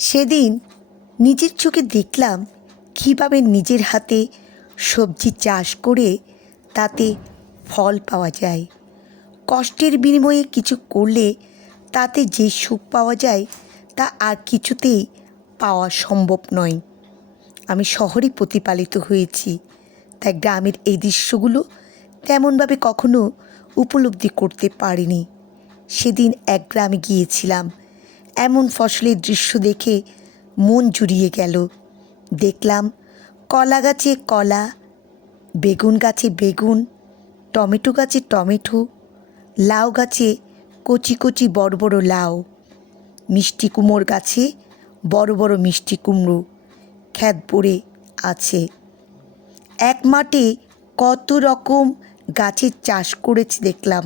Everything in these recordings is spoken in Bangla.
সেদিন নিজের চোখে দেখলাম কীভাবে নিজের হাতে সবজি চাষ করে তাতে ফল পাওয়া যায়। কষ্টের বিনিময়ে কিছু করলে তাতে যে সুখ পাওয়া যায় তা আর কিছুতেই পাওয়া সম্ভব নয়। আমি শহরে প্রতিপালিত হয়েছি, তাই গ্রামের এই দৃশ্যগুলো তেমনভাবে কখনো উপলব্ধি করতে পারিনি। সেদিন এক গ্রামে গিয়েছিলাম, এমন ফসলের দৃশ্য দেখে মন জুড়িয়ে গেল। দেখলাম কলা গাছে কলা, বেগুন গাছে বেগুন, টমেটো গাছে টমেটো, লাউ গাছে কচি কচি বড় বড় লাউ, মিষ্টি কুমড়োর গাছে বড় বড় মিষ্টি কুমড়ো ক্ষেত ভরে আছে। এক মাঠে কত রকম গাছের চাষ করেছে দেখলাম।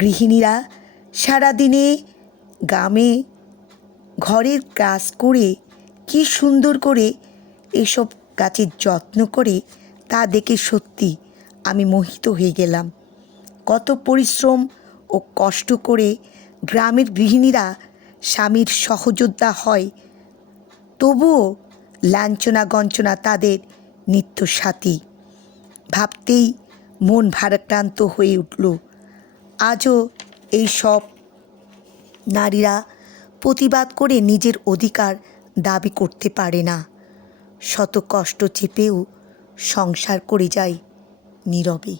গৃহিণীরা সারাদিনে গ্রামে ঘরের কাজ করে কি সুন্দর করে এসব গাছের যত্ন করে তা দেখে সত্যি আমি মোহিত হয়ে গেলাম। কত পরিশ্রম ও কষ্ট করে গ্রামের গৃহিণীরা স্বামীর সহযোদ্ধা হয়, তবুও লাঞ্ছনা গঞ্চনা তাদের নিত্য সাথী। ভাবতেই মন ভারাক্রান্ত হয়ে উঠল। আজও এই সব নারীরা প্রতিবাদ করে নিজের অধিকার দাবি করতে পারে না। শত কষ্ট চেপেও সংসার করে যায় নীরবে।